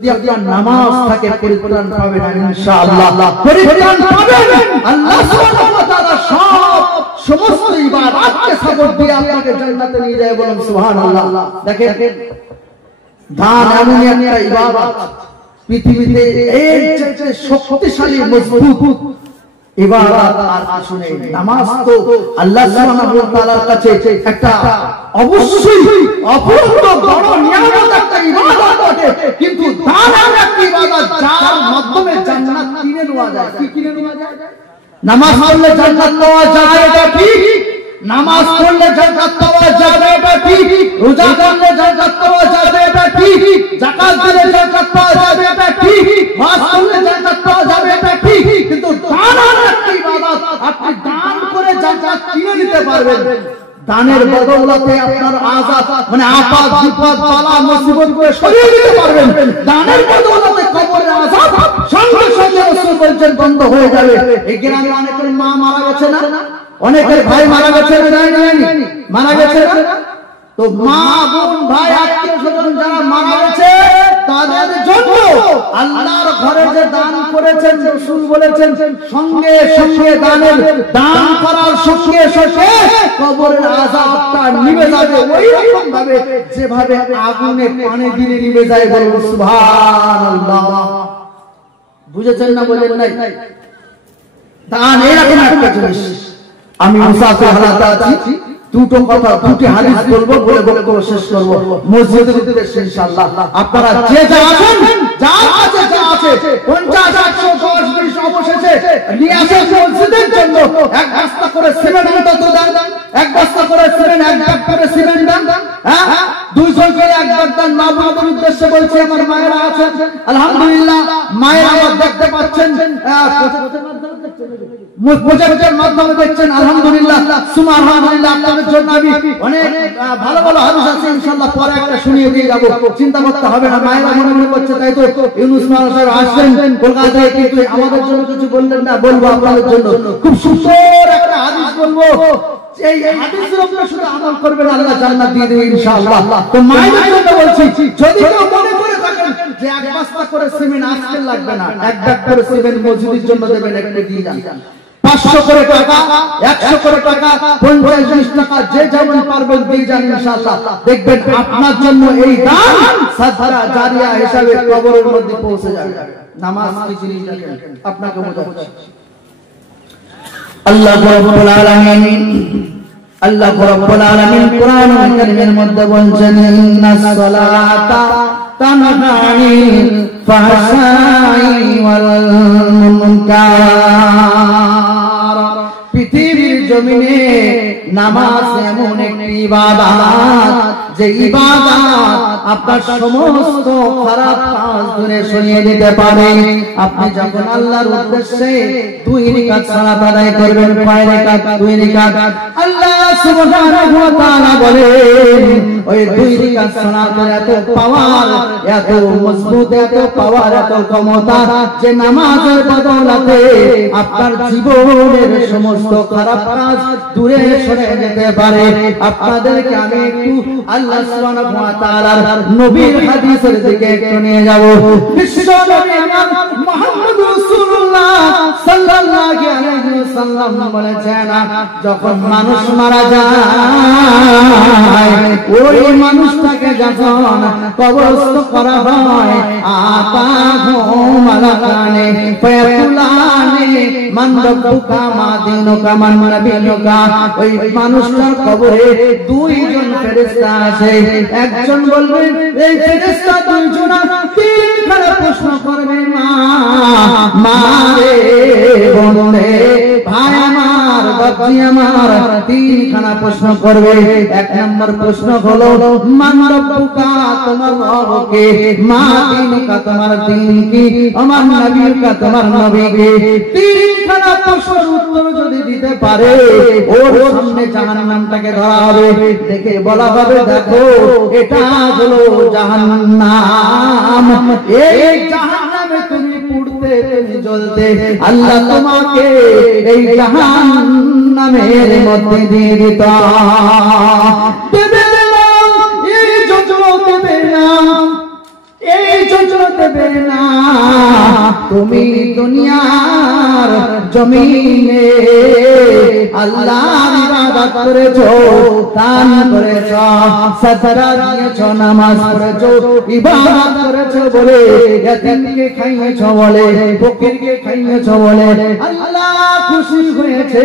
যদি আপনার নামাজ থাকে পরিত্রাণ পাবেন ইনশাআল্লাহ, পরিত্রাণ পাবেন। আল্লাহ সুবহানাহু ওয়া তাআলা সমস্ত ইবাদতকে সাপোর্ট দিয়ে আপনাকে জান্নাতে নিয়ে যায়, বলুন সুবহানাল্লাহ। দেখেন দান এমন একটা ইবাদত, পৃথিবীতে এর চেয়ে শক্তিশালী মজবুত ইবাদত আর কিছু নেই। নামাজ তো আল্লাহ সুবহানাহু ওয়া তাআলার কাছে একটা অবশ্যই অপূর্ব বড় নিয়ামত, একটা ইবাদত বটে, কিন্তু দান এমন একটা ইবাদত যার মাধ্যমে জান্নাত কিনে নেওয়া যায়। কি কিনে নেওয়া যায়? নামাজ পড়লে জান্নাত পাওয়া যায়, এটা ঠিক। নামাজ পড়লে জান্নাত পাওয়া যাবে, এটা ঠিক। রোজা করলে জান্নাত পাওয়া যাবে, এটা ঠিক। যাকাত দিলে জান্নাত পাওয়া যাবে, এটা ঠিক। হজ করলে জান্নাত পাওয়া যাবে, এটা ঠিক। কিন্তু দান এমন একটা ইবাদত, আপনি দান করে জান্নাত কিনে নিতে পারবেন। দানের বদৌলতে আপনার আযাব মানে আপাত বিপদ বালা মুসিবত করে সরিয়ে দিতে পারবেন। দানের বদৌলতে কবরের আযাব সঙ্গে সঙ্গে রাসূল বলেন বন্ধ হয়ে যাবে। এই গ্রামে অনেকের মা মারা গেছে না, অনেকের ভাই মারা গেছে, মারা গেছে না? তো মা বোন ভাই আত্মীয় স্বজন যারা মারা গেছে তাদের জন্য আল্লাহর ঘরে যে দান করেছেন, রাসূল বলেছেন সঙ্গে সঙ্গে দান করার সঙ্গে সঙ্গে কবরের আযাবটা নিভে যাবে, ওই রকম ভাবে যেভাবে আগুনে পানি দিলে নিভে যায়, বলুন সুবহানাল্লাহ। বুঝেছেন না বলেন নাই? দান এরকম একটা জিনিস। আমি মুসাফির হালাতে আছি, দুটো কথা দুটি হাদিস বলবো, বলে বলে শেষ করব। মসজিদের উদ্দেশ্যে ইনশাআল্লাহ আপনারা যে যা আছেন, যার কাছে যা আছে 50 100 10 20 অবশেষে নিয়ে আসেন মসজিদের জন্য। এক বস্তা করে সিমেন্ট অন্তত দেন, এক বস্তা করে সিমেন্ট, এক ব্যাগ করে সিমেন্ট দেন। হ্যাঁ 200 করে এক ব্যাগ দেন। মা বোনদের উদ্দেশ্যে বলছি, আমার মায়েরা আছেন আলহামদুলিল্লাহ, মায়েরা আমার দেখতে পাচ্ছেন, মুজাহিদের মাধ্যমে দেখছেন আলহামদুলিল্লাহ, সুবহানাল্লাহ। আপনাদের জন্য আমি অনেক ভালো ভালো হাদিস আছে ইনশাআল্লাহ, পরে একটা শুনিয়ে দিয়ে যাব, চিন্তা করতে হবে না। মায়েরা মনে মনে করছে তাই তো ইউনূস মাওলানা সাহেব আসলেন কলকাতায়, কিন্তু আমাদের জন্য কিছু বললেন না। বলবো আপনাদের জন্য খুব সুন্দর একটা হাদিস বলবো, এই হাদিসের উপর শুধু আমল করবেন, আল্লাহ জান্নাত দিয়ে দেবে ইনশাআল্লাহ। তো মায়েদের জন্য বলছি, যদি কেউ মনে করে থাকেন যে এক বস্তা করে সিমেন্ট আজকে লাগবে না, এক ব্যাগ করে সিমেন্ট মসজিদের জন্য দেবেন, একটু দিয়ে যান। 500 করে টাকা, 100 করে টাকা, 50 20 টাকা, যে যেমন পারবেন দিয়ে যান ইনশাআল্লাহ। দেখবেন আপনার জন্য এই দান সাদকা জারিয়া হিসাবে কবরের মধ্যে পৌঁছে যাবে। নামাজ কি জিনিস দেখেন, আপনাকে বোঝাচ্ছি। আল্লাহ রাব্বুল আলামিন কোরআনুল কারীমের মধ্যে বলেন, ইন্নাস সালাতা তানহা আনিল ফাহশাই ওয়াল মুনকার। পৃথিবীর জমিনে নামাজ এমন একটি ইবাদত, যে ইবাদত আপনার সমস্ত খারাপ কাজ দূরে সরিয়ে দিতে পারে। আপনি যখন আল্লাহর উদ্দেশ্যে 2 রাকাত সালাত আদায় করবেন, 5 রাকাত 2 রাকাত, আল্লাহ সুবহানাহু ওয়া তাআলা বলেন ওই 2 রাকাত সালাতের এত পাওয়ার, এত মজবুত, এত পাওয়ার, এত ক্ষমতা, যে নামাজের বদৌলতে আপনার জীবনের সমস্ত খারাপ কাজ দূরে সরে যেতে পারে। আপনাদেরকে আমি একটু আল্লাহ সুবহানাহু ওয়া তাআলার নবীর হাদিসের দিকে একটু নিয়ে যাব। বিশ্ব নবী আমার মুহাম্মদ রাসূলুল্লাহ সাল্লাল্লাহু আলাইহি ওয়াসাল্লাম বলেছেন, যখন মানুষ মারা যায়, ওই মানুষটাকে যখন কবরস্থ করা হয়, আতাহু মালাকানে ফায়াকুলানে মান রাব্বুকা মা দীনুকা মান নাবিয়্যুকা। ওই মানুষটার কবরে 2 জন ফেরেশতা আসে। একজন বলবে, এই ফেরেশতা 2 জন 3 খানা প্রশ্ন করবে, মা রে, বোন রে, ভাই আমার, বাপজি আমার, 3 খানা প্রশ্ন করবে। 1 নম্বর প্রশ্ন হলো মান রাব্বুকা, তোমার রব কে? মা দীনুকা, তোমার দ্বীন কি? আমার নবীকা, তোমার নবী কে? 3 খানা প্রশ্নের উত্তর যদি দিতে পারে, ওর সামনে জাহান্নামটাকে ধরা হবে, দেখে বলা হবে, দেখো এটা হলো জাহান্নাম, এই জাহান্নামে তুমি পুড়তে, তুমি জ্বলতে, আল্লাহ তোমাকে এই জাহান্নামের মধ্যে দিয়ে দিত। দেবে না, এই যন্ত্র দেবে না, এই যন্ত্র দেবে দেবে না। তুমি দুনিয়ার জমিনে আল্লাহর ইবাদত করেছো, দান করেছো, সাদকা দিয়েছো, নামাজ পড়েছো, ইবাদত করেছো বলে, ইতিমকে খাইয়েছো বলে, ফকিরকে খাইয়েছো বলে আল্লাহ খুশি হয়েছে।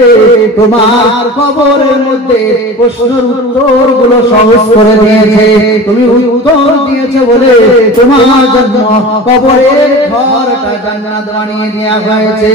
তোমার কবরের মধ্যে প্রশ্নের উত্তরগুলো সহজ করে দিয়েছে। তুমি উত্তর দিয়েছো বলে তোমার জন্য কবরের ঘরটা জান্নাত বানিয়ে দেওয়া হয়েছে।